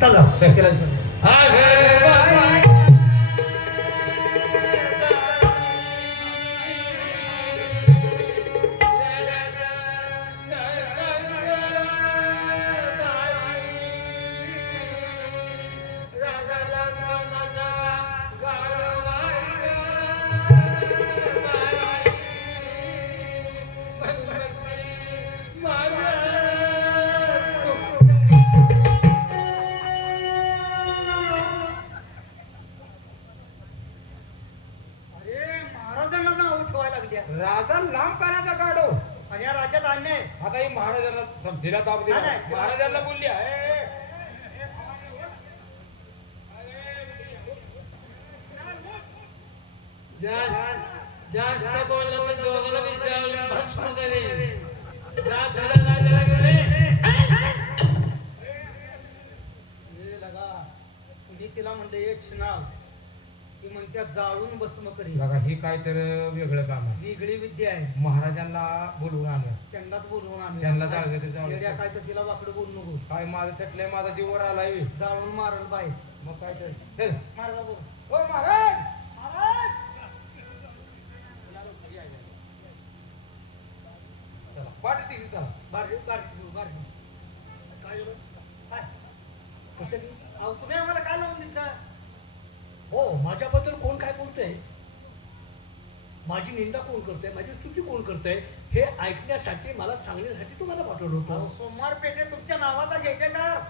चला चल. राजा लांब कानाचा काढो आणि या राज्यात अन्याय. आता ही महाराजांना समजेला ताप दिला. महाराजांना बोलली आहे जास्त बोललं तर दोघांना विचारलं भस्म करेल. राजाला गेले मी तिला म्हणले एक शिनाव ती म्हणत्या जाळून भस्म करी. बघा हे काय तर वेगळं काम आहे. वेगळी विद्या आहे. महाराजांना बोलवून आणलं, त्यांनाच बोलवून आणलं. त्यांना जाळलं ते जाळलं. येड्या काय तर तिला वाकडं बोलू नको. काय माझं थटलंय, माझा जीवर आलाय. जाळून मारल बाई. मग काय तर चल. मारला बोल. ओ महाराज महाराज चला पाठी तिची चला. बारडी बारडी बारडी काय झालं? काय कसं की अहो तुम्ही आम्हाला काय लावून दिसता? हो माझ्याबद्दल कोण काय बोलतंय, माझी निंदा कोण करतंय, माझी स्तुती कोण करतंय हे ऐकण्यासाठी मला सांगण्यासाठी तुम्हाला पाठवलं अहो, होतं. सोमवार पेठेत तुमच्या नावाचा जयजयकार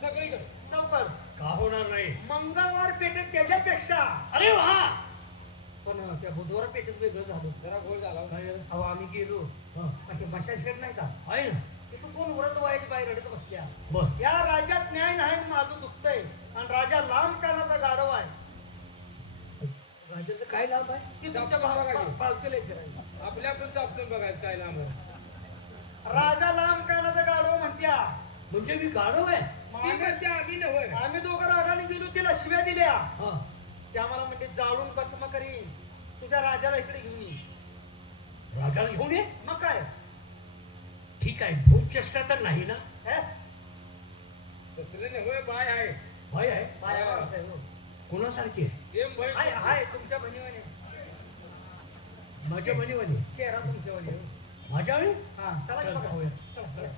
सगळीकडे चौकर. का होणार नाही? मंगळवार पेठेत त्याच्यापेक्षा. अरे वा. पण त्या बुधवार पेठेत वेगळं झालं. जरा गोळ झाला. काय झालं? अहो आम्ही गेलो हं, आणि ते मशाल शेड नाही का आहे ना. तिथं कोण व्रत व्हायची बाई रडत बसल्या. बर या राज्यात न्याय नाही माझं दुखतंय आणि राजा लांब कानाचा गाढव आहे. राजाचं काय लाभ आहे? ती तुमच्या पालखीला विचारायची. आपल्या पण चापसून बघायचं काय लांब. राजा लांब कानाचा गाढव म्हणत्या. म्हणजे मी गाढव आहे? ती म्हणते आम्ही नव्हे. आम्ही दोघं रागाने गेलो तिला शिव्या दिल्या. हा. ते आम्हाला म्हणजे जाळून भस्म करी. तुझ्या राजाला इकडे घेऊन ये. राजाला घेऊन ये. मग काय ठीक आहे, भूत चेष्टा तर नाही ना? हे? तसलं नव्हे, बाय आहे. भय आहे? बायावर असं आहे हो. कोणासारखी आहे? सेम भय. हाय हाय तुमच्या बहिणीवाने. माझ्या बहिणीवाणी? चेहरा तुमच्यावानी हो. माझ्या वेळी? हा चला की चल, बघा. पाहूया. चला, चला.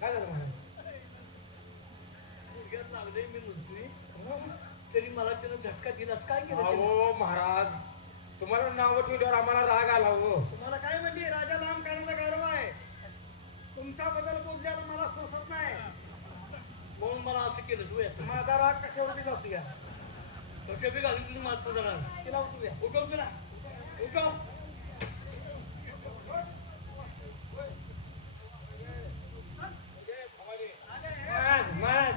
काय झालं महाराज? गुडघ्यात लागलंय मी म्हणतोय, तरी मला त्यानं झटका दिलाच. काय केलं त्यानं? अहो महाराज, तुम्हाला नाव ठेवल्यावर आम्हाला राग आला हो. तुम्हाला काय म्हणते राजा लांब काढायचा गाढव आहे. तुमच्या बद्दल बोलल्याला मला सोसत नाही. म्हणून मला असं केलं तू येतो. माझा राग कशावर बी जातो या. कसं बी घालून तुम्ही मात तुझा राग. तिला उठूया. उठव तुला, उठव. महाराज महाराज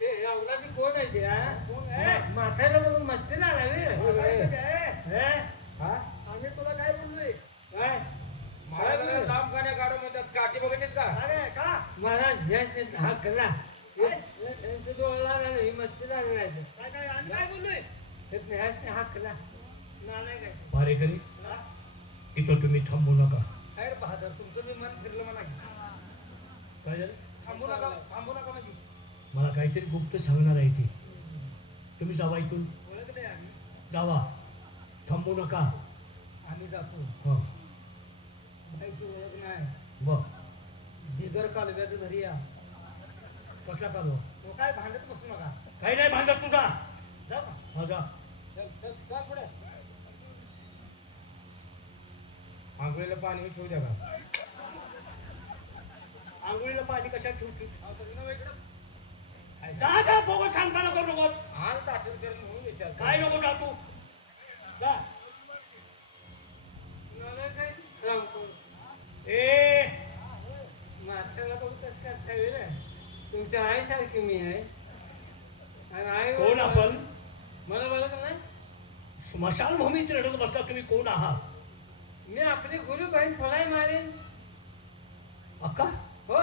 हे अवलादी कोण आहे ते हा? कोण आहे? म्हाताऱ्याला बघून मस्ती ना काय पाहिजे, हे? हे हा? आम्ही तुला काय बोललोय? काय महाराजांना लांब खाण्या काढू म्हणतात. काठी बघितलीत का? अरे का महाराज हा करा यांचं डोळा लागला ही मस्ती लागली नाही काय काय आम्ही काय बोललोय? हा करा नाही काय भारेकरी, हा? इथं तुम्ही थांबू नका. काय रे बहादर तुमचं मी मन फिरलं म्हणा की. काय झालं? थांबू नका म्हणजे मला काहीतरी गुप्त सांगणार आहे ते. तुम्ही जावा ऐकून. ओळखले आम्ही. जावा, थांबू नका. आम्ही जातो. हं, बाईची ओळख नाही. बघ. बिगर कालव्याचं घरी या. कसला कालवा? तो काय भांडत बसू नका. काही नाही भांडत तुझा. जाऊ का? हा जा. चल चल जा पुढे. आंघोळीला पाणी ठेवू द्या का? आंघोळीला पाणी कशात ठेवतो अहो, तसं नव्हे इकडं. जा जा बोगस सांगताना करू नको आज तासील करून म्हणून विचारतो. काय नको जा तू जा मला काय रामको. ए म्हाताऱ्याला बघतच करता रे. तुमच्या आईसारखी मी आहे आणि आई कोण आपण मला बोलत नाही. स्मशानभूमीत रडत बसला तुम्ही कोण आहात मी आपली गुरु बहीण फलाई मारेन. अक्का हो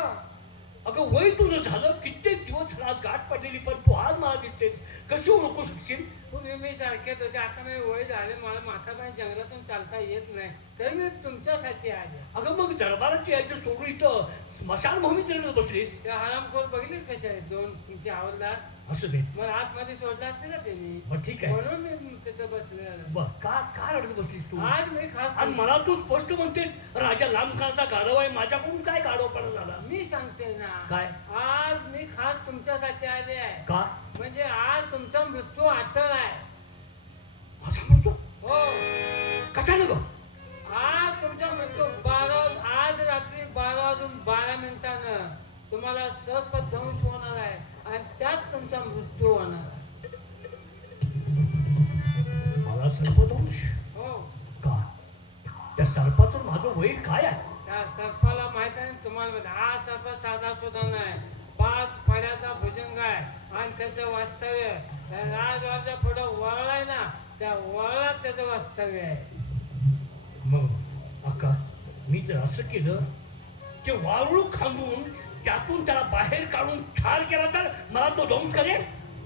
अगं वय तुझं झालं कित्येक दिवस आज गाठ पडलेली पण तू आज मला दिसतेस कशी ओळखू शकशील पूर्वी मी सारखेच होते. आता मी वय झाले. मला म्हातारपणी जंगलातून चालता येत नाही तरी मी तुमच्यासाठी आले. अगं मग दरबारात यायचं सोडून इथं स्मशानभूमीत रडत बसलीस त्या हरामखोर बघितले कसे आहेत दोन तुमचे आवडदार. असं दे मला आतमध्ये सोडलं असते ना त्यांनी. बरं ठीक आहे म्हणून मी तिथं बसले. बर का का रडत बसलीस तू आज मी खास आणि मला तू स्पष्ट म्हणतेस राजा लांबखानाचा गाढव आहे माझ्याकडून काय गाढवपणा झाला मी सांगते ना काय आज मी खास तुमच्यासाठी आले आहे. का म्हणजे आज तुमचा मृत्यू अटळ आहे. असं म्हणतो हो कशानं ग आज तुमचा मृत्यू आज रात्री 12:12 तुम्हाला सर्पदंश होणार आहे आणि त्यात तुमचा मृत्यू होणार आहे. मला सर्पदंश हो का त्या सर्पाचं माझं वय काय आहे त्या सर्पाला माहित आहे ना तुम्हाला माहित आहे. हा सर्प साधा सुद्धा नाही. 5 फड्याचा भुजंग आहे आणि त्याचं वास्तव्य त्या राजवाच्या पुढे वळलाय ना त्या वळात त्याचं वास्तव्य आहे. मग अक्का मी जर असं केलं ते वाळू खांबून त्यातून त्याला बाहेर काढून ठार केला तर मला तो दंश करेल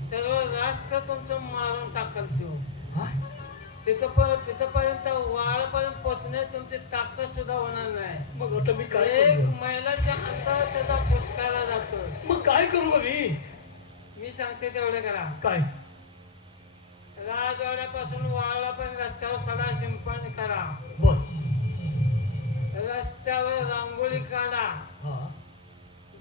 सर्व राष्ट्र तुमचं मारून टाकल तो. हा? तिथपर्यंत वाळापर्यंत पोचण्यात तुमची ताकद सुद्धा होणार नाही. मग आता मी काय एक करू मैलाच्या अंतर त्याचा फुसकायला जातो. मग काय करू ग मी सांगते तेवढे करा. काय राजवाड्यापासून वाळला पण रस्त्यावर सडा शिंपण करा. बर रस्त्यावर रांगोळी काढा. हा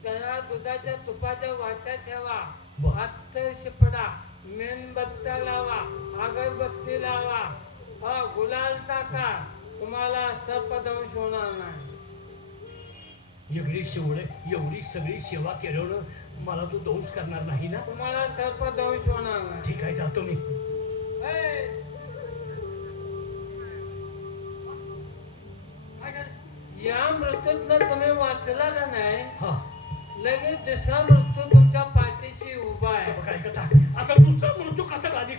त्याला दुधाच्या तुपाच्या वाट्या ठेवा. बर. अत्तर शिपडा. मेणबत्त्या लावा. अगरबत्ती लावा. गुलाल टाका. तुम्हाला सर्पदंश होणार नाही. एवढी सगळी सेवा केल्यावर मला तू दंश करणार नाही ना तुम्हाला सर्पदंश होणार नाही. ठीक आहे जातो मी ए, या मृत्यूत तुम्ही वाचला का नाही हा लगेच दुसरा मृत्यू तुमच्या पाठीशी उभा आहे. काय कथा आता दुसरा मृत्यू कसा गादी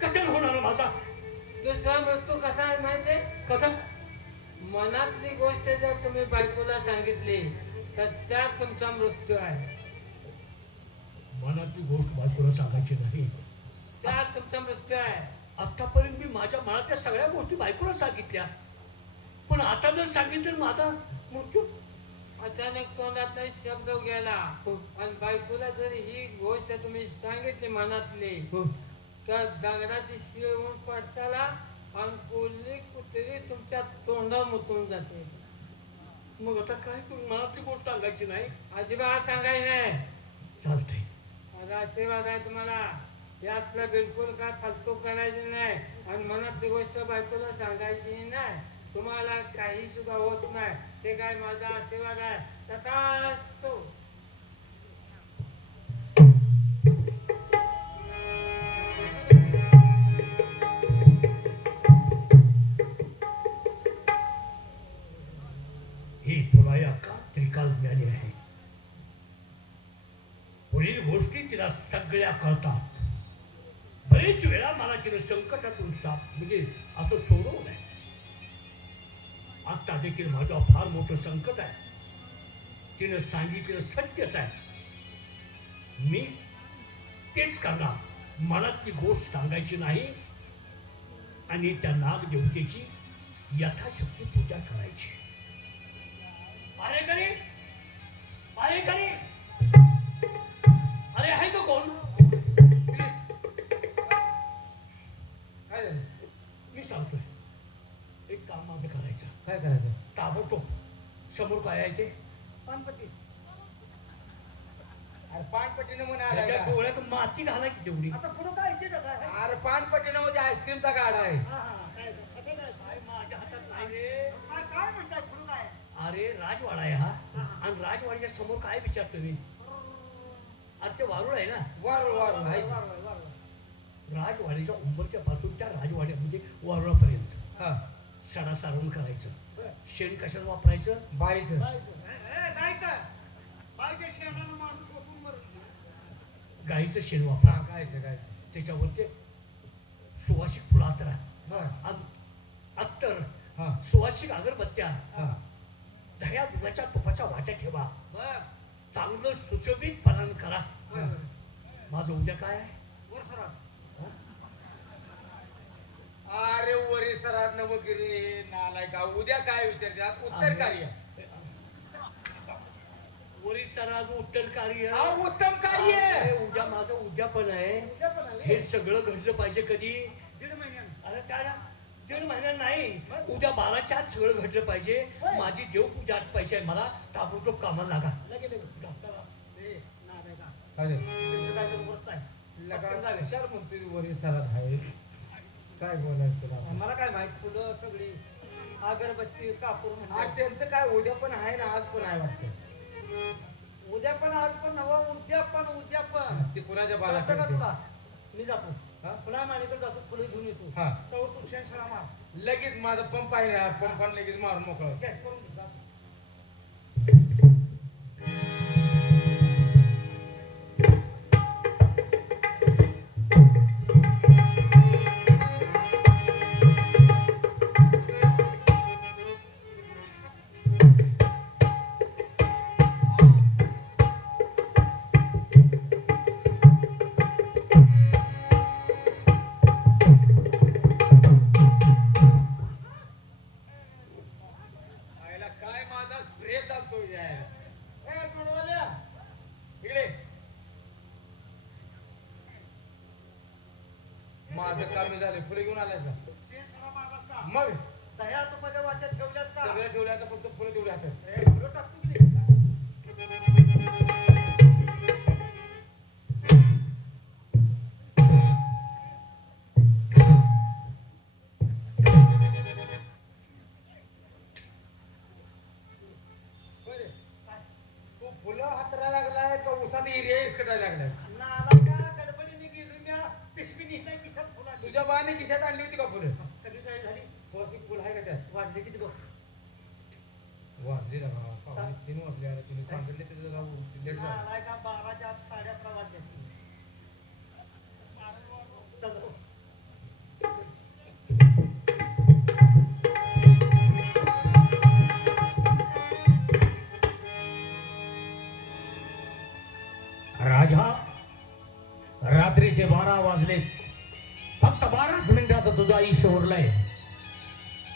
कशाने होणार माझा दुसरा मृत्यू कसा आहे माहितीये. कसा मनातली गोष्ट जर तुम्ही बायकोला सांगितली तर त्यात तुमचा मृत्यू आहे. मनातली गोष्ट बायकोला सांगायची नाही त्यात तुमचा मृत्यू आहे. आतापर्यंत मी माझ्या मनातल्या सगळ्या गोष्टी बायकोला सांगितल्या पण आता जर सांगितलं माझा मृत्यू अचानक तोंडात शब्द गेला आणि बायकोला जर ही गोष्ट तुम्ही सांगितली मनातली तर दगडाची शिळ होऊन पडताला आणि कोल्ही कुत्री तुमच्या तोंडावर मुतून जाते. मग आता काय करू मनातली गोष्ट सांगायची नाही अजिबात सांगायचं नाही. चालतंय माझा आशीर्वाद आहे तुम्हाला. यातलं बिलकुल काय फालतू करायचं नाही आणि मनातली गोष्ट बायकोला सांगायची नाही. तुम्हाला काही सुद्धा होत नाही. ते काय माझा आशीर्वाद आहे. तथास्तु. ही पुराया का त्रिकाल ज्ञानी आहे पुढील गोष्टी तिला सगळ्या कळतात. बरेच वेळा मला तिने संकटातून साप म्हणजे असं सोडवू नये. आता देखील माझ्या फार मोठं संकट आहे. तिनं सांगितलं सत्यच आहे. मी तेच करणार. मनातली गोष्ट सांगायची नाही आणि त्या नागदेवतेची यथाशक्ती पूजा करायची. अरे करे अरे करे अरे आहे का कोण काय झालं? मी सांगतोय एक काम माझं करायचं काय करायचं? ताबडतोब समोर काय आहे ते पानपट्टी अरे पानपट्टीनं म्हणा त्याच्या डोळ्यात माती घाला की तेवढी आता पुढं काय येते का काय अरे पानपट्टीनं मध्ये आईस्क्रीमचा गाडा आहे. हा हा काय खाते काय काय माझ्या हातात नाही रे काय म्हणतात पुढं काय अरे राजवाडा आहे हा आणि राजवाडीच्या समोर काय विचारतो मी? अरे ते वारुळ आहे ना. वारुळ आहे. राजवाडीच्या उंबरच्या पासून त्या राजवाड्या म्हणजे वारुळापर्यंत हा सडा सारवण करायचं. शेण कशाला वापरायचं? बाईचं. गाईचं शेण वापरा. काय त्याच्यावर ते सुवासिक फुलं अत्तरा, हा अत्तर, हा सुवासिक अगरबत्त्या, हा दह्या दुधाच्या तुपाच्या वाट्या ठेवा. चांगलं सुशोभित पालन करा. माझं उद्या काय आहे? अरे वरी सरात नवगिरी नालाय का उद्या काय विचारतात? उत्तर कार्य. वरिष्ठाराज उत्तर कार्य. उत्तम कार्य. अरे उद्या माझं उद्यापन आहे. हे सगळं घडलं पाहिजे कधी? 1.5 महिन्यानं. अरे त्या 1.5 महिन्यात नाही, उद्या 12च्या आत सगळं घडलं पाहिजे. माझी देवपूजा आटपायची आहे. मला ताबडतोब कामाला लागा. कशाला म्हणतोय वरी सरात आहे? काय बोलायचं तुला? मला काय माहित, फुलं सगळी अगरबत्ती कापूर आज त्यांचं काय उद्या पण आहे ना आज पण आहे वाटतं. उद्या पण आज पण नवा उद्यापन ते कुणाच्या बाला कळतं का करते? तुला? मी जातो हा? पुन्हा माझ्याकडे जातो, फुलं घेऊन येतो. हा. तेव्हा तू शेणसळा मार. लगेच माझा पंप आहे ना पंपाने लगेच मारून मोकळं. घे, करून घे, जातो. आयला काय माझा स्प्रे चालतोय यार. ए जोडवाल्या इकडे. माझं काम झालं पुढे घेऊन आलाय का? शेणसळा मारलास का? मग दह्या तुपाच्या वाट्या ठेवल्यास का? सगळं ठेवलं आता फक्त फुलं तेवढे हातात. ए, फुलं टाकतो की नाही? बरे. तू फुलं हातरा लागलाय का उसात एरिया इसकटायला लागलाय? नाला का गडबडीने गेलो मी, पिशवी निघताय खिशात फुलं आणली. तुझ्या बाने खिशात आणली होती का फुलं? सगळी काय झाली? सुवासिक फुल आहे का त्यात? वाजले किती बघ. वाजले ना बाबा. पावणे 3 वाजले आता तिने सांगितले त्याचं जाऊ लेट झालं. नालाय का 12च्या आत 11:30 वाजले असतील. चल हो. राजा रात्रीचे 12 वाजले. फक्त 12च मिनिटाचं तुझं आयुष्य उरलंय.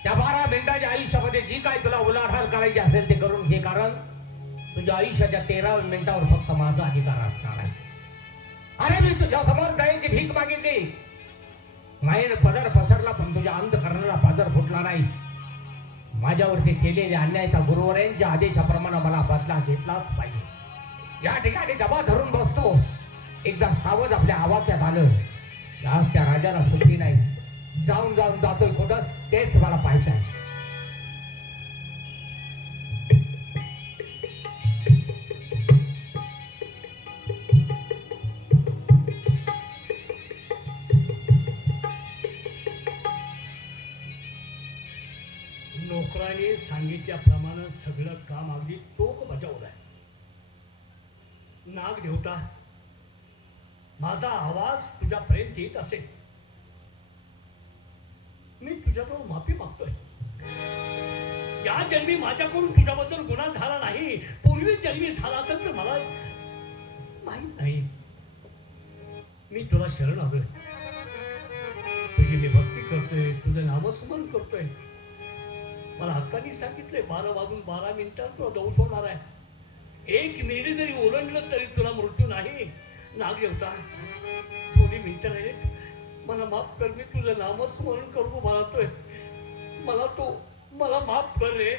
त्या 12 मिनिटाच्या आयुष्यामध्ये जी काय तुला उलाढाल करायची असेल ते करून घे, कारण तुझ्या आयुष्याच्या 13व्या मिनिटावर फक्त माझा अधिकार असणार आहे. अरे मी तुझ्या समोर गायची भीक मागितली, मायेने पदर पसरला पण तुझ्या अंधकरणाला पादर फुटला नाही. माझ्यावरती केलेल्या अन्यायाचा गुरुवरांच्या आदेशाप्रमाणे मला बदला घेतलाच पाहिजे. या ठिकाणी डबा धरून बसतो. एकदा सावध आपल्या आवाक्यात आलं, आज त्या राजाला सुट्टी नाही. जाऊन जातोय कुठं तेच मला पाहायचं आहे. नोकराने सांगितल्याप्रमाणे सगळं काम अगदी चोख बजावलं आहे. नाग देवता, माझा आवाज तुझ्यापर्यंत येत असेल. मी तुझ्याकडून माफी मागतोय. या जन्मी माझ्याकडून तुझ्याबद्दल गुन्हा झाला नाही. पूर्वी जन्मी झाला असेल तर मला माहित नाही. मी तुला शरण आलोय. तुझी मी भक्ती करतोय, तुझं नामस्मरण करतोय. मला हक्कानी सांगितलंय 12 वाजून 12 मिनिटात तुला दौस होणार आहे. 1 मिनिट जरी ओलांडलं तरी तुला मृत्यू नाही. नागदेवता, थोडी मिनिटं आहेत, मला माफ कर. मी तुझं नामस्मरण करू म्हणतोय. मला माफ कर रे.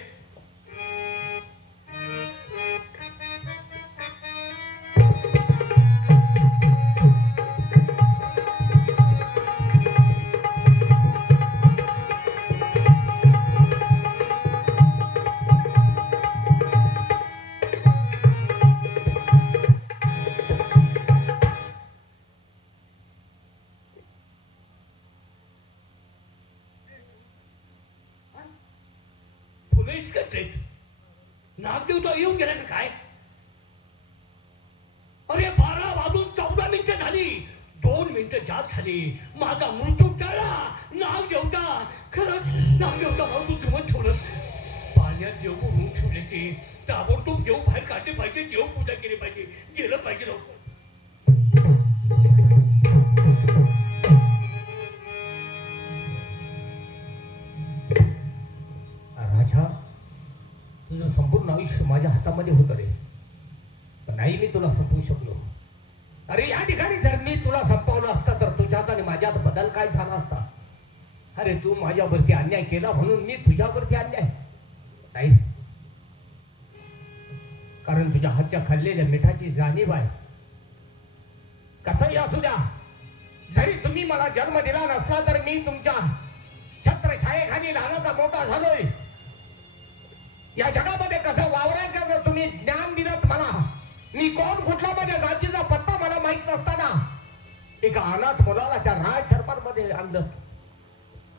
करतेत? नागदेवता येऊन गेला का काय? अरे 12 वाजून 14 मिनिटं झाली. 2 मिनिटं जात झाली. माझा मृत्यू टळला. नागदेवता, खरंच नागदेवता मला तू जिवंत ठेवलं. पाण्यात देव बुडवून ठेवले ते. ताबडतोब देव बाहेर काढले पाहिजे. देव पूजा केली पाहिजे. गेलं पाहिजे लवकर. राजा, तुझं संपूर्ण आयुष्य माझ्या हातामध्ये होतं रे, पण नाही मी तुला संपवू शकलो. अरे या ठिकाणी जर मी तुला संपवलं असता तर तुझ्यात आणि माझ्यात बदल काय झाला असता? अरे तू माझ्यावरती अन्याय केला म्हणून मी तुझ्यावरती अन्याय नाही, कारण तुझ्या हातच्या खाल्लेल्या मिठाची जाणीव आहे. कसंही असू द्या, जरी तुम्ही मला जन्म दिला नसला तर मी तुमच्या छत्रछायेखाली लहानाचा मोठा झालोय. या जगामध्ये कसं वावरायचं जर तुम्ही ज्ञान दिलं मला, मी कोण कुठला माझ्या जातीचा पत्ता मला माहित नसताना एका अनाथ मुलाला त्या राज दरबारमध्ये आणलं,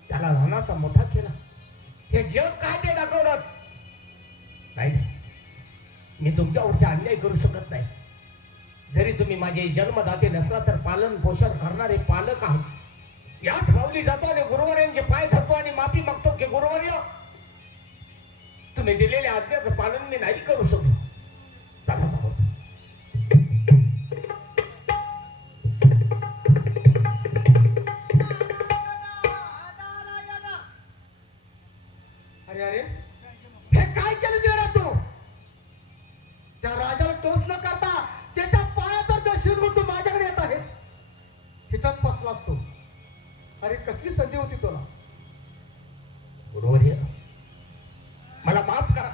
त्याला लहानाचा मोठा केला. हे जग काय ते दाखवलं नाही. मी तुमच्यावरती अन्याय करू शकत नाही. जरी तुम्ही माझे जन्मदाते नसला तर पालन पोषण करणारे पालक आहात. याच माऊली जातो आणि गुरुवर्यांचे पाय धरतो आणि माफी मागतो की गुरुवर्य, तुम्ही दिलेल्या आज्ञेचं पालन मी नाही करू शकलो. चला बाबा. अरे अरे, हे काय केलं तुला तू? त्या राजाला टोच न करता त्याच्या पायाचा दर्शन करून तू माझ्याकडे येत आहेस. हिथंच बसलास तू. अरे कसली संधी होती तुला? गुरुवर्य, मला माफ करा.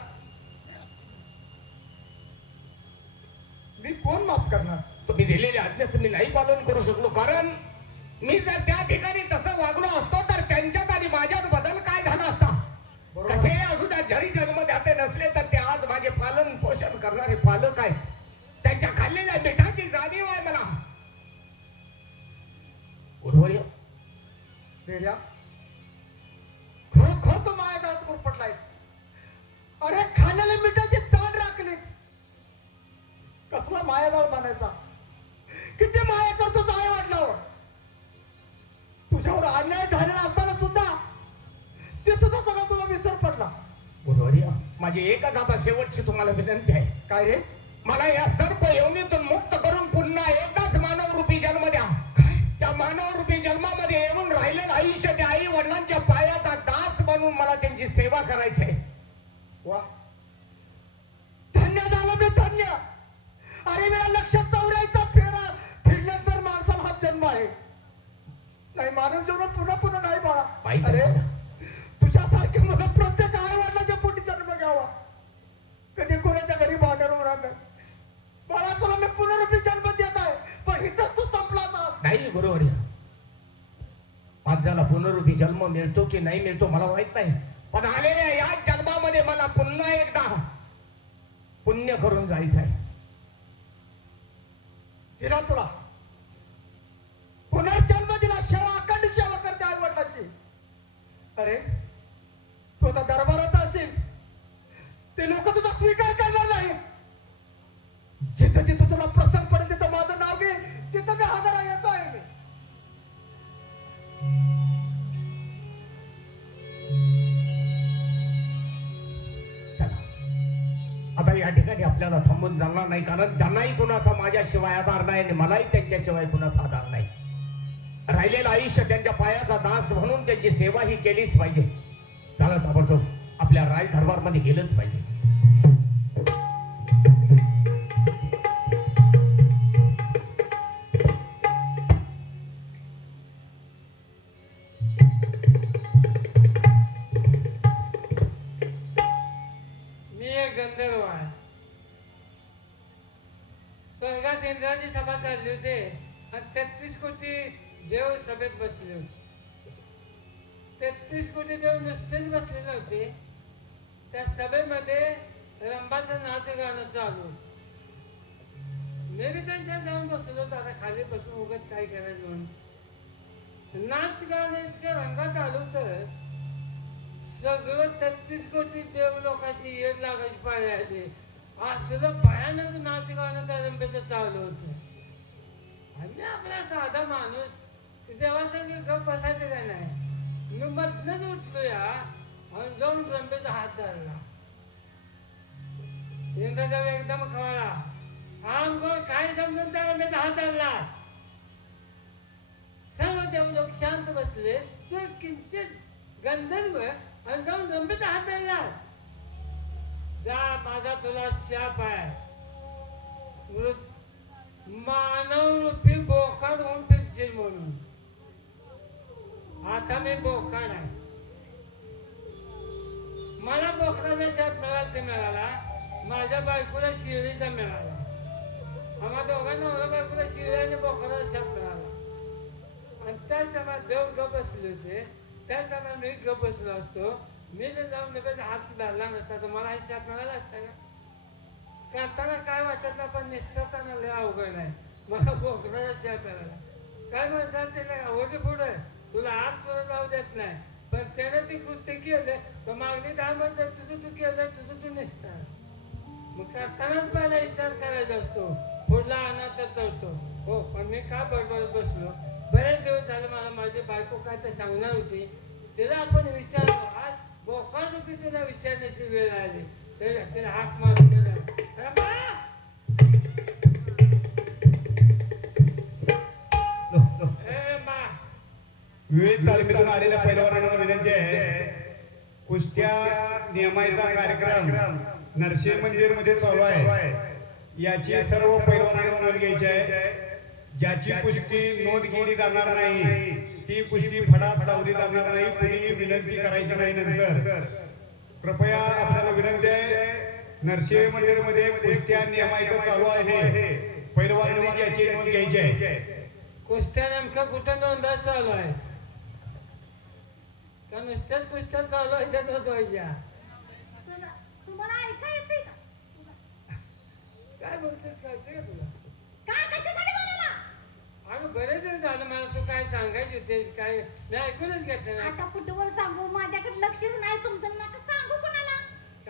मी कोण माफ करणार? तुम्ही दिलेल्या आज्ञेचं मी नाही पालन करू शकलो, कारण मी जर त्या ठिकाणी तसं वागलो असतो तर त्यांच्यात आणि माझ्यात बदल काय झाला असता? बरोबर. कसे असू द्या, जरी जन्मदाते नसले तर ते आज माझे पालन पोषण करणारे पालक आहे. त्यांच्या खाल्लेल्या मिठाची जाणीव आहे मला. गुरुवर्य, बेड्या, खरोखर तू माझ्या जाळ्यात गुरफटलायस. अरे खाल्लेल्या मिठाची चांद राखलीच. कसला मायाजाळ मानायचा? किती माया करतो जाळे वाटल्यावर. तुझ्यावर अन्याय झालेला असताना सुद्धा ते सुद्धा सगळं तुला विसर पडला. गुरुवर्य, माझी एकच आता शेवटची तुम्हाला विनंती आहे. काय रे? मला या सर्प योनीतून मुक्त करून पुन्हा एकदाच मानव रूपी जन्म द्या. त्या मानव रूपी जन्मामध्ये येऊन राहिलेलं आयुष्य त्या आई वडिलांच्या पायाचा दास बनून मला त्यांची सेवा करायची आहे. वा, धन्य झालं मी, धन्य. अरे वेळा लक्षात चौरायचा फेरा फिरल्यानंतर माणसाला हा जन्म आहे. नाही मानव जीवन पुन्हा पुन्हा नाही बाळा. माहित आहे अरे मला. तुझ्यासारखे मला प्रत्येक आई वडिलांच्या पोटी जन्म घ्यावा. कधी कोणाच्या घरी भांडण होणार नाही. बाळा तुला मी पुनरुपी जन्म देत आहे, पण इथंच तू संपलाच आहात. नाही गुरुवर्य, माझ्याला पुनरुपी जन्म मिळतो की नाही मिळतो मला माहित नाही, पण आलेल्या या जन्मामध्ये मला पुन्हा एकदा पुण्य करून जायचं आहे. दिला तुला पुनर्जन्म दिला. सेवा, अखंड सेवा करते आई वडिलांची. अरे तू आता दरबारात असेल, ते लोक तुझा स्वीकार करणार नाही. जिथं जिथं तुला प्रसंग पडेल तिथं माझं नाव घे, तिथं मी हजर येतो आहे. मी चला आता या ठिकाणी आपल्याला थांबून जाणार नाही, कारण त्यांनाही कुणाचा माझ्याशिवाय आधार नाही आणि मलाही त्यांच्याशिवाय कुणाचा आधार नाही. राहिलेलं आयुष्य त्यांच्या पायाचा दास म्हणून त्यांची सेवा ही केलीच पाहिजे. चला ताबडतोब आपल्या राज दरबारमध्ये गेलंच पाहिजे. मी एक गंधर्व आहे. स्वर्गात इंद्राची सभा चालली होती आणि 33 कोटी देव सभेत बसले होते. 33 कोटी देव नुसतेच बसलेले होते. त्या सभेमध्ये रंभाचं नाच गाणं चालू होतं. मी बी त्यांच्यात जाऊन बसलो होतो. आता खाली बसून उगाच काय करायचं म्हणून नाच गाणं इतक्या रंगात आलो तर सगळं 33 कोटी देव लोकांची येड लागायची पाळी आली. असलं भयानक नाचगाणं त्या रंबेचं चालू होतं. आणि आपला साधा माणूस देवासंग गप बसायचं काय नाही. मी मधनच उठलो या आणि जाऊन रंबेचा हात धरला. इंद्रदेव एकदम खवळला. आमगोळ काय समजून त्या रंबेचा हात धरला. सर्व देव लोक शांत बसले. तो किंचित गंधर्व आणि जाऊन रंबेचा हात धरला. जा माझा तुला शाप आहे. मानव रूपी बोकाड होऊन फिरशील म्हणून. आता मी बोकाड आहे. मला बोकडाचा शाप मिळाला ते मिळाला. माझ्या बायकोला शिळीचा मिळाला. आम्हा दोघांना नवरा बायकोला शिळी आणि बोकडाचा शाप मिळाला. आणि त्याच टायमात देव गप बसले होते. त्याच टायमात मी गप बसलो असतो. मी जर जाऊन नव्याचा हात धरला नसता तर मला हे शाप मिळाला असता का? करताना काय वाटत नाही पण निसटताना लय अवघड आहे. मला बोकडाचा शाप मिळाला. काय म्हणतात त्याला अवघड पुढे तुला हात सुद्धा जाऊ देत नाही. पण त्यानं ते कृत्य केलं तर मागणी काय म्हणतात तुझं तू केलं तुझं तू निसतात. मग करतानाच पहिला विचार करायचा असतो. पुढला अनाथ चढतो. हो पण मी का बडबडत बसलो. बरेच दिवस झाले मला माझी बायको काय तर सांगणार होती. तिला आपण विचारलो. आज बोकाड रूपी तिला विचारण्याची वेळ आली. तिला हाक मारून गेला. विविध तालमीतून आलेल्या पैलवानांना विनंती आहे. कुस्त्या नियमायचा कार्यक्रम नरसिंह मंदिर मध्ये चालू आहे. याची सर्व पैलवानांना नोंद घ्यायची आहे. ज्याची कुस्ती नोंद केली जाणार नाही ती कुस्ती फडात लावली जाणार नाही. कुणीही विनंती करायची नाही. नंतर कृपया आपल्याला विनंती आहे. नरसिंह मंदिर मध्ये कुस्त्या नियमायचं चालू आहे. पैलवानांनी याची नोंद घ्यायची आहे. कुस्त्या नेमका कुठं नोंदा चालू आहे का नुसत्याच कुस्त्या चालू आहे त्या नोंदवायच्या? तुम्हाला ऐका येते का? काय बोलतेस कळते का तुला? काय कशासाठी बोलायला? अगं बरेच दिवस झालं मला तू काय सांगायचे होते. काय मी ऐकूनच घेतलं नाही. आता कुठवर सांगू? माझ्याकडे लक्षच नाही तुमचं. नका सांगू कोणाला.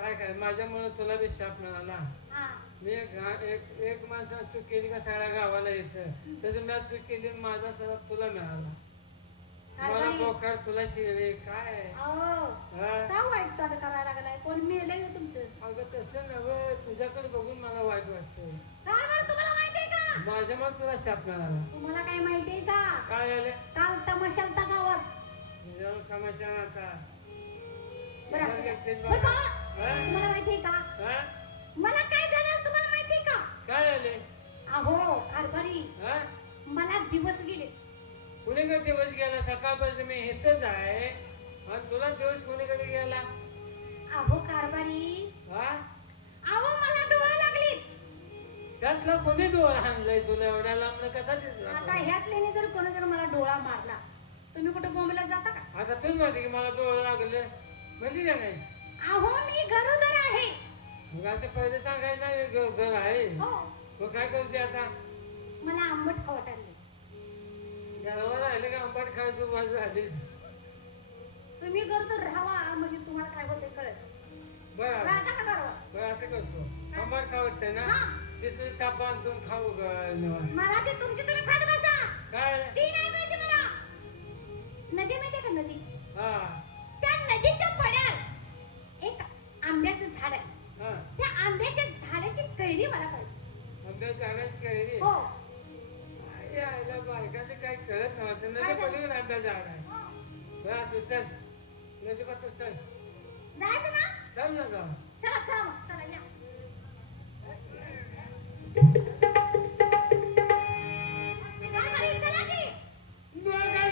काय काय माझ्यामुळे तुला बी शाप मिळाला. हा. मी एक माणसा तू केली का सगळ्या गावाला येतं तसं मी तू केली माझा सगळा तुला मिळाला. मला कारभारी. बोकाड तुला शिरे काय अहो, हा? का वाईट तोंड करायला लागलाय? कोण मेलंय हो तुमचं? अगं तसं नव्हे तुझ्याकडे बघून मला वाईट वाटतं. काय बरं तुम्हाला माहितीये का? माझ्यामुळे तुला शाप मिळाला. तुम्हाला काय माहितीये का? काय झालं काल तमाशालता गावात. तुझ्यावर कामाच्या आता बरं असू द्या. करतेस बरं बाबा. पाहा. हा? तुम्हाला माहितीये का? हा? मला काय झालं तुम्हाला माहितीये का? काय झाले अहो कारभारी, हा? मला दिवस गेले. कुणीकडे दिवस गेला? सकाळपासून मी इथंच आहे आणि तुला दिवस कुणीकडे गेला? अहो कारभारी, हा? अहो मला डोळे लागलीत. त्यातला कोणी डोळा आणलाय तुला एवढ्या लांबनं कसा दिसला? आता ह्यातल्याने जर कोणी जर मला डोळा मारला, तुम्ही कुठे बोंबला जाता का? आता तूच म्हणते की मला डोळं लागले म्हणजे का नाही? अहो मी गरोदर आहे. मग असं पहिले सांगायचं नाही घर आहे. हो, मग काय करते आता? मला आंबट खावट आणले. घरावर राहिले का आंबट खायची सुरुवात झाली. तुम्ही गरोदर राहावा म्हणजे तुम्हाला काय होते कळत. बरं राहता का घरावर? बरं असं करतो आंबट खावत ना हा. तिथं ताप बांधून खाऊ निवांत. मला ते तुमची तुम्ही खात बसा. काय ती नाही पाहिजे मला. नदी माहितीये का नदी? हा त्या नदीच्या पड्यात एक आंब्याचं झाड आहे. हा त्या आंब्याच्या झाडाची कैरी मला पाहिजे. आंब्या झाडाची कैरी हो. यायला बायकाचे काही कळत नव्हतं. काय नदी झालं? पलीकडे आंब्या झाड आहे. हो. बरं असं चल नदी पासून चल जायचं ना? चल ना जाऊ. चला चला मग चला या. काय करील? चला की. दोघांना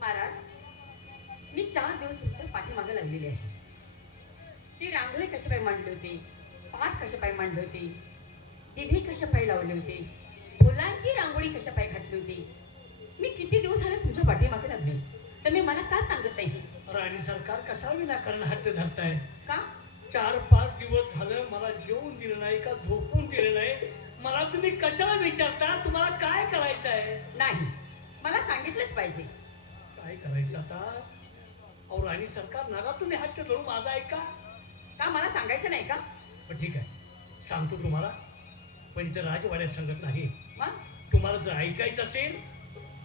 महाराज, मी 4 दिवस तुमच्या पाठीमागे लागलेली आहे. ती रांगोळी कशापाई मांडली होती, पाट कशापाई मांडली होती, दिवे कशापाई लावले होते, फुलांची रांगोळी कशापाई घातली होती. मी किती दिवस झाले तुमच्या पाठीमागे लागले, तुम्ही मला का सांगत नाही? राणी सरकार कसा विनाकारण हट्ट धरताय? का? 4-5 दिवस झालं मला जेवून दिलं नाही का झोपून दिलं नाही. मला तुम्ही कशाला विचारता? तुम्हाला काय करायचं आहे? नाही, मला सांगितलंच पाहिजे. काय करायचं आता? अहो राणी सरकार, नका तुम्ही हट्ट धरू, माझा ऐका. का मला सांगायचं नाही का? पण ठीक आहे, सांगतो तुम्हाला, पण इथं राजवाड्यात सांगत नाही. मग तुम्हाला जर ऐकायचं असेल,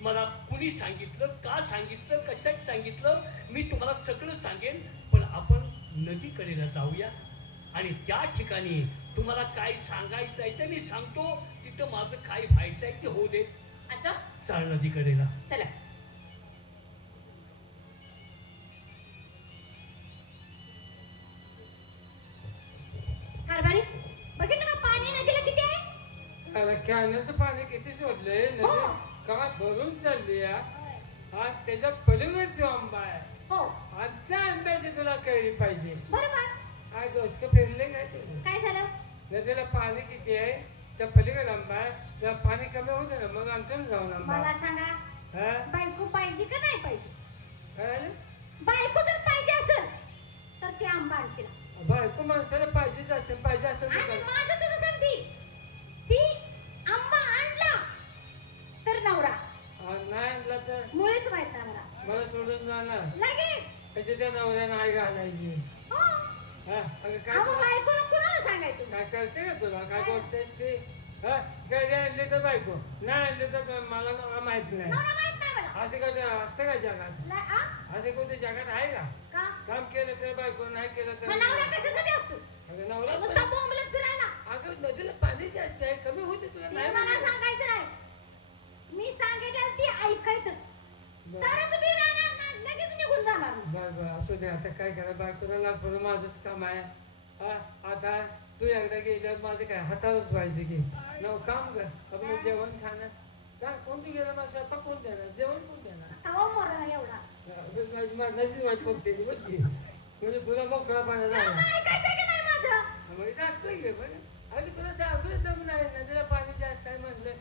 मला कुणी सांगितलं, का सांगितलं, कशात सांगितलं, मी तुम्हाला सगळं सांगेन. पण आपण नदीकडेला जाऊया आणि त्या ठिकाणी तुम्हाला काय सांगायचं आहे ते मी सांगतो. तिथं माझं काय व्हायचं आहे ते होऊ दे. असं? चाल नदीकडेला. चला. कारभारी बघितलं का पाणी नदीला किती आहे? अरे कॅनलचं पाणी किती सोडलंय, हो. नदी का भरून चालली आहे. होय. आणि त्याच्या पलीकडे जो आंबा आहे, हो आणि त्या आंब्याची तुला कैरी पाहिजे. बरोबर. आज डोसकं फिरले काय तुझं? काय झालं? नदीला पाणी किती आहे, त्या पलीकडे आंबा आहे, त्या पाणी कमी होतं ना, मग आमचं जाऊन आंबा. मला सांगा, हा? बायको पाहिजे का नाही पाहिजे? काय आलं? बायको जर पाहिजे असेल तर ते आंबा आणशील. बायको माणसाला पाहिजेच असेल, पाहिजे असेल तर आणि काय? माझं सुद्धा सांगते, ती आंबा आणला तर नवरा. नाही आणला तर मुळेच माहित नाही मला. मला सोडून जाणार. लगेच. त्याच्या त्या नवऱ्यानं आई घालायची. हो. हा? अगं काय अहो, बायकोला कुणाला सांगायचं? काय करते का तुला? काय बोलतेस ते? हा? काय आणली तर बायको, नाही आणली तर मला नवरा माहित नाही. नवरा माहित नाही मला. असे कधी असतं का जगात? आ? असे कोणते जगात आहे का? का? काम केलं तर बायको, नाही केलं तर मग नवरा कशासाठी असतो? अगं नवरा नुसता बोंबलत फिरायला. अगं नदीला पाणी जास्त आहे, कमी होते तुला ते नाही मला माहिती. सांगायचं नाही. मी सांगितलं ती ऐकायचंच. बरं. तरच मी राहणार नाही, लगेच निघून जाणार मी. बरं बरं, असू दे. आता काय करा, बायकोला लागतं, माझंच काम आहे. हा? आता तू एकदा गेल्यावर माझं काय हातावरच पाहिजे की नव काम कर. आपण जेवण खाणं काय, कोणती गेलं मला स्वयंपाक कोण देणार, जेवण कोण देणार? तवा मोरा एवढा. माझी वाईट बघते ती, बघ की. म्हणजे तुला मोकळा पाणी तुला झाला. ऐकायचं की नाही माझं? मग इथं असलं की बघ, अगं तुला सांगतो दम नाही, नदीला पाणी जास्त आहे म्हणलं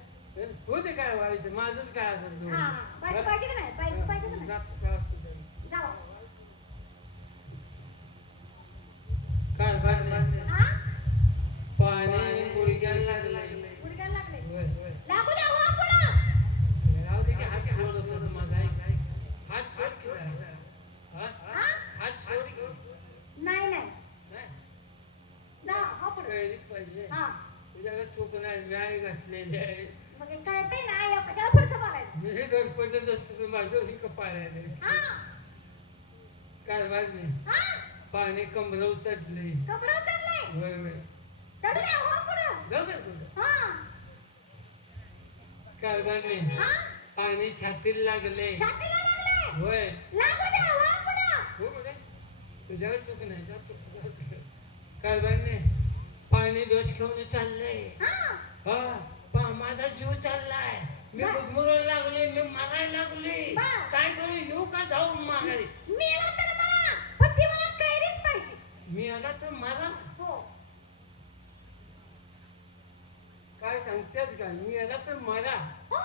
होते काय व्हायचं, माझंच काय असेल तू. हा, बायको पाहिजे का नाही? बायको पाहिजे का नाही? काय असतं ते. जावा. काय बाहेर हा? पाणी गुडघ्याला लागलंय. गुडघ्याला लागले. होय, होय. लागू द्या, हो पुढं. राहू दे की, हात सोड होतं माझा. हात सोड की जरा. हा? हा? हात सोड की. नाही नाही. नाही, जा, हो पुढं. कळलीच पाहिजे. हा. तुझ्याकडे चूक नाही, व्याय घातलेली आहे. मग हे कळतंय ना, या कशाला पुढचं बोलायचं? मी हे गणपती असतो तर माझं ही कपाळ आहे. हा? काय नाही, हा? पाणी कमरव चढले. कपडे उचलले. होय होय. चढले, हो पुढं. जाऊ दे कुठं. हा. काय नाही, हा? पाणी छातीला लागले. छातीला लागले. होय. लागू द्या, हो पुढं. हो म्हणे, तुझ्याकडे चूक नाही, जा चूक. काय नाही, पाणी दोष घेऊन चाललंय. हा? हा, माझा जीव चाललाय. मी गुदमरायला लागले, मी मारायला लागले. बरं. काय करू, येऊ का जाऊ माघारी? मेला तर मला, पण ती मला कैरीच पाहिजे. मी आला तर मारा. हो. काय सांगतेस का, मी आला तर मारा. हो.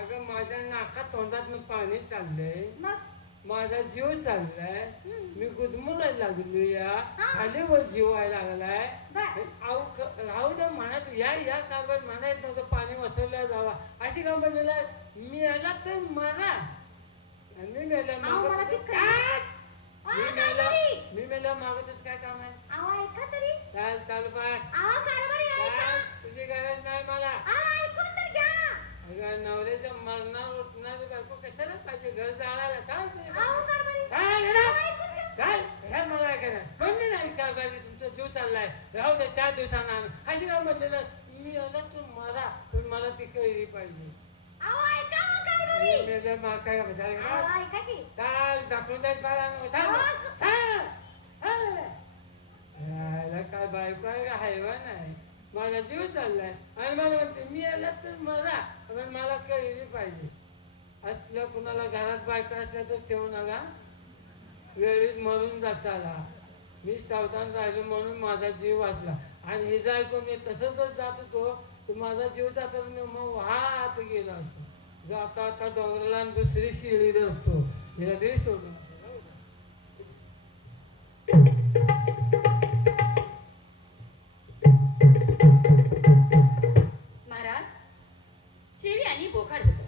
अगं माझ्या नाकात तोंडातनं पाणी चाललंय, मग माझा जीव चाललाय, हम्म. मी गुदमरायला लागलो या हा. खालीवर जीव व्हायला लागलाय. बर. राहू द्या म्हणत या कारभार म्हणायचं नव्हतं, पाणी वाचवल्या जावा अशी काम बनवलं. मी आला तर मारा. आणि मी मेल्या अहो, मला ती मागत कैरी. मी मेल्या मागतच काय काम आहे? अहो, ऐका तरी. चाल चाल पाठ. अहो, कारभारी ऐका. चाल, तुझी गरज नाही मला. अहो, ऐकून तर घ्या. अगं नवऱ्याच्या मरणार उठणारी बायको कशाला पाहिजे, घर जाळायला. चाल तुझी अहो, कारभारी. चाल अहो, ऐकून घ्या. चाल, ह्या मला ऐकायला म्हणले नाही कारभारी, तुमचा जीव चाललाय, राहू दे 4 दिवसांना आणू. अशी काय म्हटलेलं, मी आला तर मारा, पण मला ती कैरी पाहिजे. अहो, ऐका, हो, कारभारी. मी मेल्या माग काय अहो, म्हणाल? ऐका की. चाल दाखवून द्यायच बाळांनो, चाल चाल, चाल. याला काय बायको आहे का हैवान आहे? माझा जीव चाललाय आणि मला म्हणते मी आला तर मला, पण मला कैरी पाहिजे. असलं कुणाला घरात बायका असल्या तर ठेवू नका, वेळीच मरून जाचाला. मी सावधान राहिलो म्हणून माझा जीव वाचला. आणि हे जर ऐकून मी तसंच जात होतो तर माझा जीव जाता मी मग वाहत गेला असतो. जाता आता डोंगराला आणि दुसरी शिडी असतो हिला दे सोडून. महाराज, शेळी आणि बोकाड होतं.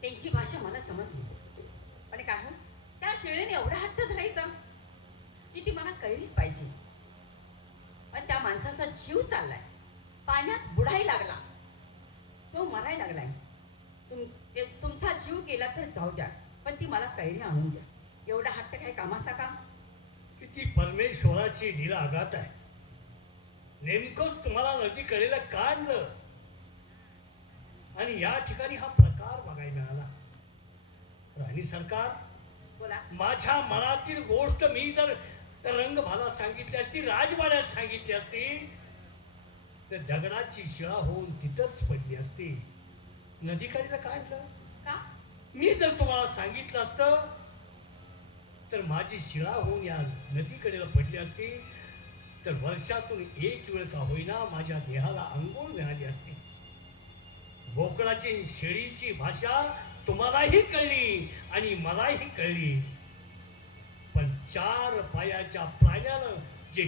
त्यांची भाषा मला समजली. पण काय हो, त्या शेळीने एवढा हट्ट धरायचा की ती मला कळलीच पाहिजे. पण त्या माणसाचा जीव चाललाय, पाण्यात बुडायला लागला, तो मरायला लागलाय. तुमचा जीव गेला तर जाऊ द्या, पण ती मला कैरी आणून द्या. एवढा हट्ट काय कामाचा का? किती परमेश्वराची लीला आघात आहे. नेमकंच तुम्हाला नदीकडेला का आणलं आणि या ठिकाणी हा प्रकार बघायला मिळाला. राणी सरकार, बोला. माझ्या मनातील गोष्ट मी जर रंगभाला सांगितली असती, राजवाड्यात सांगितली असती, तर दगडाची शिळा होऊन तिथंच पडली असती. नदीकाठीला काय आणलं? का? मी जर तुम्हाला सांगितलं असतं तर माझी शिळा होऊन या नदीकडेला पडली असती, तर वर्षातून एक वेळ का होईना माझ्या देहाला अंघोळ मिळाली असती. बोकडाची शेळीची भाषा तुम्हालाही कळली आणि मलाही कळली, पण 4 पायाच्या प्राण्यानं जे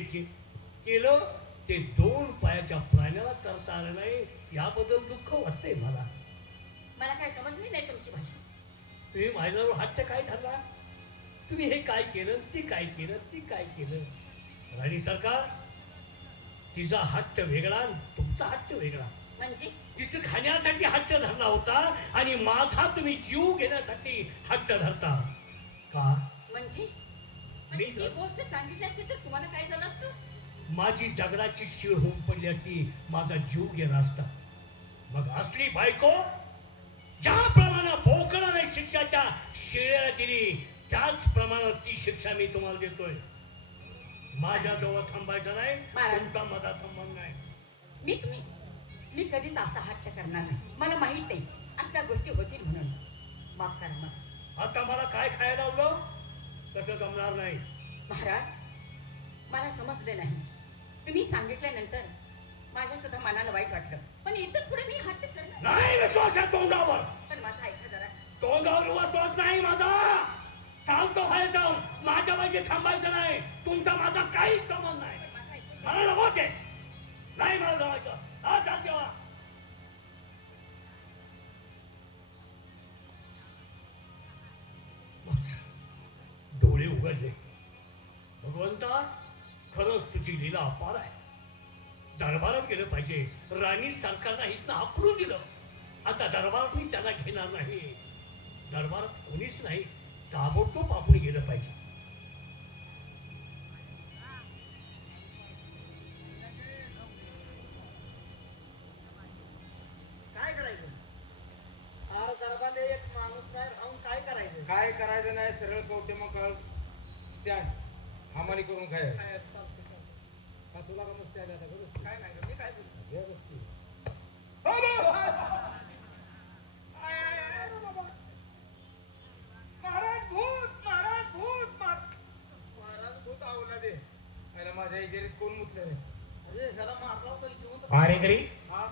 केलं ते 2 पायाच्या प्राण्याला करता आलं नाही, याबद्दल दुःख वाटतंय मला. मला काय समजली नाही तुमची भाषा. तुम्ही माझ्याजवळ हट्ट काय धरला? तुम्ही हे काय केलं, ती काय केलं, ती काय केलं? राणी सरकार, तिचा हट्ट वेगळा आणि तुमचा हट्ट वेगळा. म्हणजे तिचं खाण्यासाठी हट्ट धरला होता आणि माझा तुम्ही जीव घेण्यासाठी हट्ट धरता का? म्हणजे मी ही गोष्ट सांगितली असती तर तुम्हाला काय झालं असतं? माझी दगडाची शिळ होऊन पडली असती, माझा जीव गेला असता. मग असली बायको ज्याप्रमाणे बोकडाने शिक्षा त्या शेळ्याला दिली, त्याचप्रमाणे ती शिक्षा मी तुम्हाला देतोय. माझ्याजवळ थांबायचं नाही, महाराज. तुमचा माझा संबंध नाही. मी कधीच असा हट्ट करणार नाही. मला माहित नाही अशा गोष्टी होतील म्हणून. माफ करा मला. आता मला काय खायला लावलं तसं जमणार नाही. महाराज, मला समजले नाही. तुम्ही सांगितल्यानंतर माझ्या सुद्धा मनाला वाईट वाटलं, पण इथून पुढे मी हट्ट करणार नाही विश्वास आहे तोंडावर. पण माझा ऐका जरा. तोंडावर विश्वास नाही माझा. चालतो व्हायचा, माझ्या पाहिजे थांबायचं नाही. तुमचा माझा काहीच संबंध नाही. पण माझा ऐकून मला जमवते नाही, मला जमायचं. हा चालते वा. बस, डोळे उघडले. भगवंता, खरंच तुझी लीला अपार आहे. दरबारात गेलं पाहिजे. राणी सरकारला इथनं हाकलून दिलं. आता दरबारात मी त्याला घेणार नाही. दरबारात कोणीच नाही, ताबडतोब आपण गेलं पाहिजे. काय करायचं? हा दरबारात एक माणूस नाही राहून काय करायचं? काय करायचं नाही, सरळ कवटे मग स्टँड हमाली करून खाय. काय चालतं, चालतं. का तुला का मस्ती आली आता? बरं. काय नाही गं, मी काय करू? घे बसती. महाराज भूत, महाराज भूत, महाराज भूत आवला दे. याला माझ्या इजेरीत कोण मुतलं रे? अरे जरा मारला होता जिवंत. अरे घरी हा?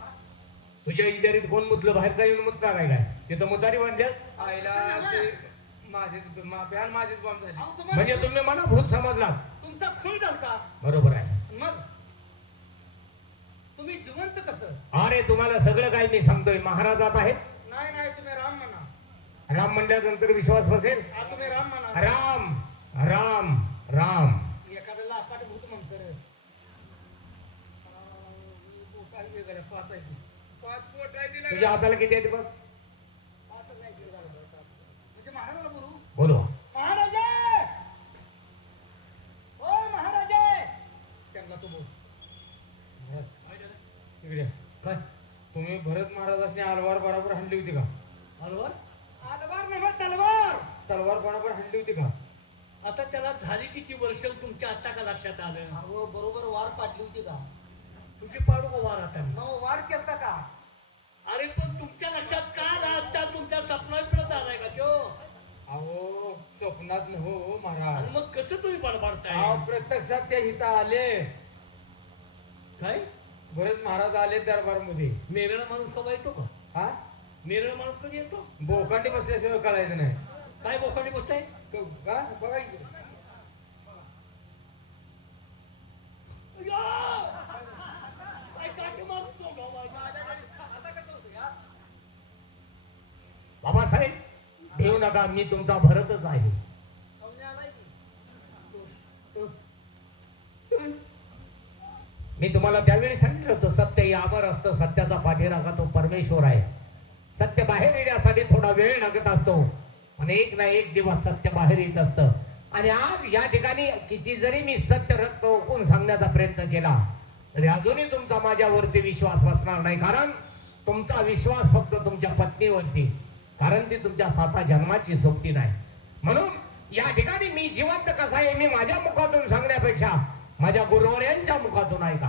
तुझ्या इजारीत कोण मुतलं? बाहेरचा येऊन मुतणार आहे काय? तिथं मुतारी बांधल्यास आईला ते माझेच बॅन माझेच बॉम्ब झाली. अहो, तुम्हाला म्हणजे तुम्ही मला भूत समजला. तुमचा खून झालता. बरोबर आहे. मग तुम्ही जिवंत कसं? अरे तुम्हाला सगळं काय मी सांगतोय. महाराजात आहेत. नाही नाही, तुम्ही राम म्हणा. राम म्हणल्यानंतर विश्वास बसेल. हा, तुम्ही राम म्हणा. राम राम राम. एखाद्याला अपाट भूत म्हणतो रे. काय वेगळं पाच आहे ती. 5 पोट आहे तिला. तुझ्या हाताला किती आहेत बघ. पाचच नाही केलं झालं बरं. म्हणजे महाराजाला बोलू. बोलो. महाराजे, ओ महाराजे. त्यांना तो बोल. महाराज इकडे या. काय तुम्ही भरत महाराजांनी अलवार बरोबर हाणली होती का? अलवार? तलवार नव्हे, तलवार. तलवार बरोबर हाणली होती का? आता त्याला झाली किती वर्ष, तुमच्या आता का लक्षात आलं? अहो, बरोबर वार पाडली होती का? तुझी पाडू का वार आता? नव वार केलता का? अरे पण तुमच्या लक्षात का राहता तुमच्या स्वप्नात आलाय का त्यो? अहो स्वप्नात हो महाराज. आणि मग कसं तुम्ही बडबडताय? अहो प्रत्यक्षात ते इथं आले. काय बरेच महाराज आले दरबारमध्ये. मेरळ माणूस कवा येतो का? हा मेरळ माणूस कधी येतो? बोकांडी बसल्याशिवाय कळायचं नाही. काय बोखांडी बसताय? तो का बघा इकडे. काय काठी मारतो का माझ्या? बाबासाहेब भिवू नका, मी तुमचा भरतच आहे. मी तुम्हाला त्यावेळी सांगितलं होतं सत्य यावर असतं, सत्याचा पाठीराखा तो परमेश्वर आहे. सत्य बाहेर येण्यासाठी थोडा वेळ लागत असतो आणि एक ना एक दिवस सत्य बाहेर येत असतं. आणि आज या ठिकाणी किती जरी मी सत्य रक्त ओकून सांगण्याचा प्रयत्न केला तरी अजूनही तुमचा माझ्यावरती विश्वास बसणार नाही. कारण तुमचा विश्वास फक्त तुमच्या पत्नीवरती, कारण ती तुमच्या 7 जन्माची सोबती नाही. म्हणून या ठिकाणी मी जिवंत कसा आहे मी माझ्या मुखातून सांगण्यापेक्षा माझ्या गुरुवर्यांच्या मुखातून ऐका.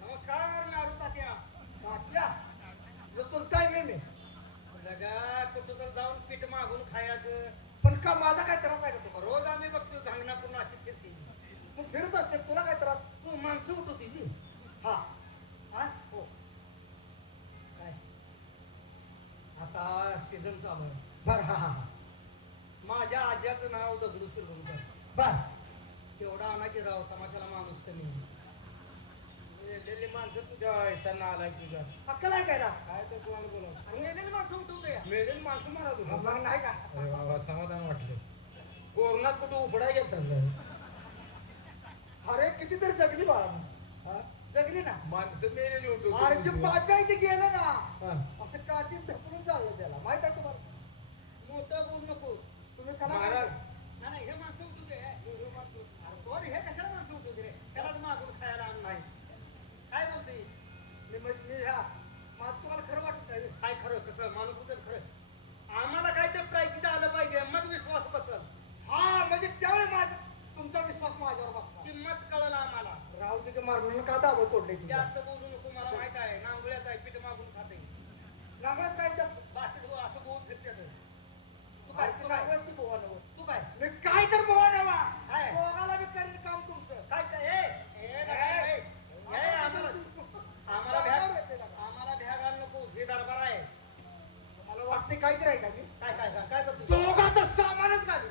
नमस्कार नारू तात्या. तात्या चुलताय मी लगा कुठं तर जाऊन पीठ मागून खायचं. पण का माझा काय त्रास आहे का तुम्हाला? रोज आम्ही बघतो धांगणा पूर्ण अशी फिरते. तू फिरत असते, तुला काय त्रास? तू माणसं उठवती ती. हा हा हो काय आता सीझन चालू आहे. बर हा हा हा माझ्या आज्याचं नाव दगडू शिरवणकर. बर तेवढा आणायची राव तमाशाला माणूस कमी. मेलेली माणसं तुझ्या येताना आलाय तुझ्या. अक्कल आहे काय ना? काय तर कोणाला बोलावं. अरे मेलेली माणसं उठवू दे. मेलेली माणसं मारा तुला. मग नाही का? अरे बाबा समाधान वाटलं. कोरोनात कुठं उपडा घेतात. अरे कितीतरी जगली बाळा, हा? जगली ना. माणसं मेलेली होतो. अरे जे पाप्या इथे गेलं ना हा. असं काठी ढकलून जावं त्याला, माहित आहे तुम्हाला? मोठं बोल नको. तुम्ही कला महाराज. करा. नाही हे माणसं उठू दे. कोण हे कशाला माणसं उठू दे रे? त्यालाच मागून खायला आण नाही. काय बोलते? मी ह्या माझं तुम्हाला खरं वाटत नाही. काय खरं कसं माणूस उठेल खरं. आम्हाला काय ते प्रायचित आलं पाहिजे मग विश्वास बसल. हा म्हणजे त्यावेळी माझा तुमचा विश्वास माझ्यावर बसला. किंमत कळलं आम्हाला. राहू तिथे मारणं का दाबं तोडले तिथे? जास्त बोलू नको मला माहित आहे. नांगुळ्यात आहे पीठ मागून खाते. नांगळात काय तर बाकी हो असं बोल फिरते. तू काय तू नांगळात ती बोवा नव्हतं. तू काय मी काय तर बोवा नवा. काय? बोगाला मी करीन काम तुमचं. काय काय आम्हाला भ्या घाल नको. हे दरबार आहे. मला वाटते काहीतरी आहे का मी? काय काय काय काय करतो? दोघात सामानच घाली.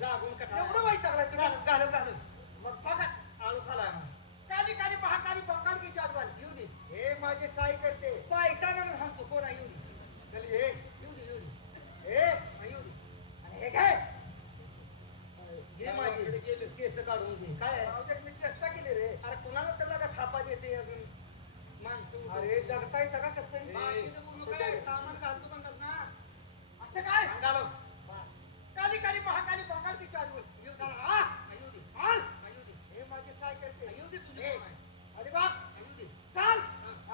जागून कटा. एवढं माहित लागलं तुम्ही. घालून मग बघा आळूस आला काली काली महाकाली बंगाल की आजवाल येऊ दे. हे माझे साई करते. पायताना सांगतो कोण आहे. येऊ दे. चल हे येऊ दे येऊ दे. हे येऊ दे. आणि हे काय? हे माझे केस काढून घे. काय आहे? आवश्यक मी चेष्टा केली रे. अरे कुणाला तर लागा थापा देते अजून माणसं. अरे जगताय जगा कसं तरी. बाकीचं बोलू काय? सामान घालतो पण ना. असं काय? घालो. काली काली महाकाली बंगाल की आजवाल येऊ दे. हा येऊ दे. हाल येऊ दे. हे माझे साई करते. येऊ दे तुझे हे. काम आहे. अरे बाप येऊ दे. चाल.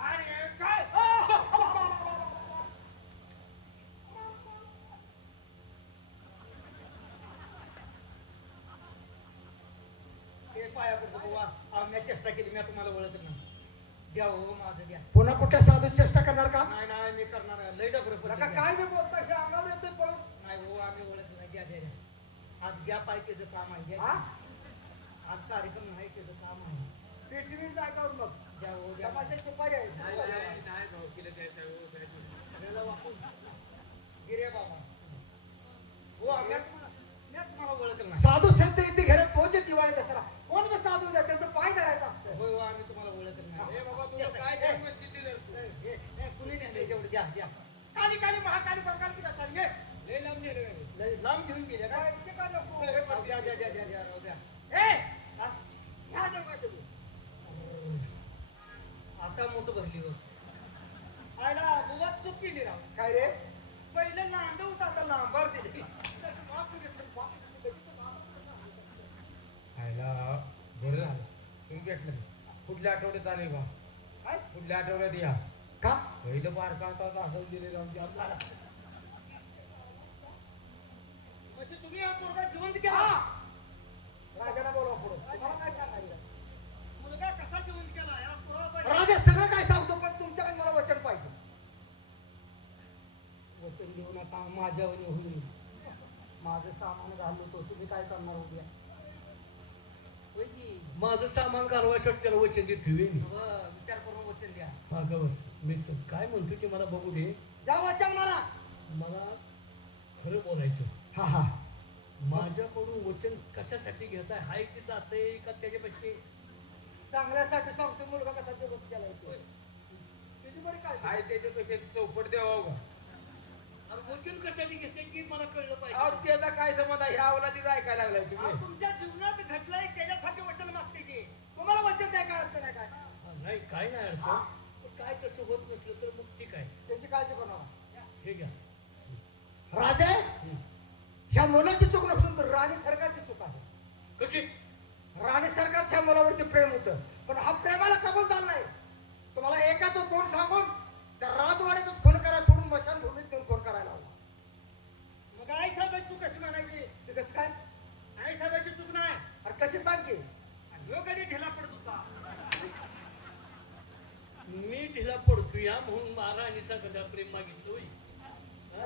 अरे काय? हे पाया पडतो बुवा. आम्ही चेष्टा केली मी तुम्हाला ओळखत नाही. द्या हो माझं द्या. पुन्हा कुठे साधू चेष्टा करणार का? नाही नाही मी करणार आहे. लय डबरं पडलं नका द्या. काय मी बोलता हे अंगावर येतोय पळून. नाही हो आम्ही ओळखत नाही. द्या द्या द्या. आज घ्या पायकेचं काम आहे. द्या. हा आज कार्यक्रम नाही त्याचं काम आहे. पेटवी जायगावर मग द्या हो द्या. तमाशा सुपारी आहे. सगळ्याला वापरून गिरे बाबा. हो आम्ही तुम्हाला ओळखलं नाही. साधू संत इथे घरात तोच दिवाळी दसरा कोण बी साधू द्या त्यांचं पाय धरायचं असतं. हो हो आम्ही तुम्हाला ओळखलं नाही. बाबा तुला काय कुणी नाही जेवढं द्या द्या. काली काली महाकाली बंगाल की जातात घे. लय लांब नेलं आहे. लय लांब घेऊन गेले काय काय? इथे काय नको. द्या द्या द्या द्या द्या राहू द्या. ए हा? ह्या दोघा तुम्ही. आता मोठं भरली हो. आयला बुवा चूक केली राव. काय रे पहिलं नांद होतं आता लांबार दिली. आयला बरं झालं तुम्ही भेटलं. पुढल्या आठवड्यात आले बा. काय? पुढल्या आठवड्यात या. का पहिलं बारका होता असं दिले आमच्या. म्हणजे तुम्ही हा पोरगा जिवंत केला. राजाला बोलवा पुढं. तुम्हाला काय सांगायचं? मुलगा कसा जिवंत केला याला पुरावा पाहिजे. राजा सगळं काय सांगतो, पण तुमच्याकडे मला वचन पाहिजे. वचन देऊ नका, माझ्यावर होईल. माझं सामान घालू होतो, तुम्ही काय करणार उद्या? होय की? माझं सामान कारवाईसाठी त्याला वचन देत ठेवे मी. विचार करून वचन द्या. हा गवर मी तर काय म्हणतो ते मला बघू दे. जा वचन मला. मला खरं बोलायचं. हा हा. माझ्याकडून वचन कशासाठी घेताय? हाय की जाते का त्याच्यापेक्षा चांगल्यासाठी सांगतो, मुलगा कसा जगत केला येतो. तुझी बरी काय? आहे त्याच्यापेक्षा चौपट द्यावा का? अरे वचन कशासाठी घेते की मला कळलं अहो पाहिजे. त्याचा काय संबंध आहे? ह्या अवलादीचा ऐकायला लागलाय तुम्ही. तुमच्या जीवनात घडलंय त्याच्यासाठी वचन मागते की तुम्हाला वचन द्याय काय अर्थ नाही काय? हा, नाही काय नाही अडचण. पण काय तसं होत नसलं तर मग ठीक आहे. त्याची काळजी करू नका. हे घ्या. राजा हं. ह्या मुलाची चूक नसून तर राणी सरकारची चूक आहे. कशी? राणी सरकारच्या मुलावरती प्रेम होतं, पण हा प्रेमाला कबूल झाला नाही. तुम्हाला एकाचं तोंड सांगून त्या राजवाड्यातच खून करायला सोडून मशानभूमीत घेऊन खून करायला लावला. मग आई साहेबाची चूक कशी म्हणायची? ते कसं काय? आई साहेबाची चूक नाही. अरे कशी सांग की? ह्यो कधी ढिला पडत होता. मी ढिला पडतो या म्हणून महाराणीचा कदा प्रेम मागितलं होय.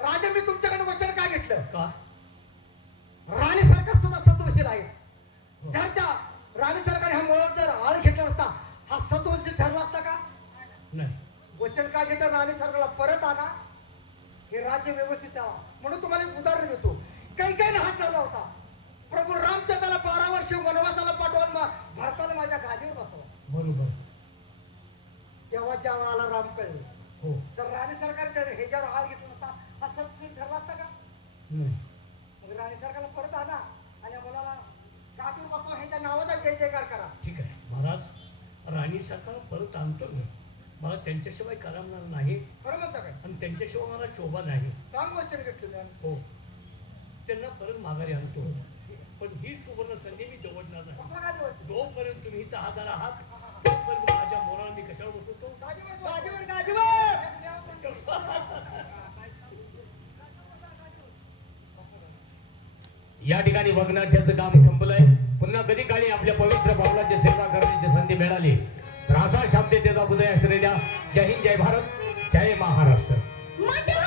राजा मी तुमच्याकडे वचन काय घेतलं? का? राणी सरकार सुद्धा सत्वशील आहे. जर त्या राणी सरकार ह्या मुळात जर आळ घेतला नसता, हा सत्वशील ठरला असता का? नाही. वचन काय घेतलं? राणी सरकारला परत आणा, हे राज्य व्यवस्थित ठेवा. म्हणून तुम्हाला एक उदाहरण देतो. काही हात लावला होता. प्रभू रामचंद्राला 12 वर्ष वनवासाला पाठवून भारताला माझ्या गादीवर बसवा. बरोबर. तेव्हा जेव्हा आला राम कळले. हो. जर राणी सरकारच्या ह्याच्यावर आळ घेतला नसता, हा सत्वशील ठरला असता का? नाही. मग राणी सरकारला परत आणा आणि या मुलाला गादीवर बसवा, ह्याच्या नावाचा जय जयकार करा. ठीक आहे महाराज. राणी सरकार परत आणतो मी. मला त्यांच्याशिवाय करमणार नाही खरं म्हणता काय? आणि त्यांच्याशिवाय मला शोभा नाही. सांग वचन घेतलेलं. हो. त्यांना परत माघारी आणतो. पण ही सुवर्ण संधी मी जवळणार नाही. कसला गादीवर? जोपर्यंत तुम्ही इथं हजर आहात तोपर्यंत माझ्या मोराला मी कशावर बसवतो? गादीवर. या ठिकाणी वग्नाट्याचं काम संपलंय. पुन्हा कधी काळी आपल्या पवित्र पावलाची सेवा करण्याची संधी मिळाली तर असा शांततेचा उदय असलेल्या जय हिंद, जय भारत, जय महाराष्ट्र. माझ्या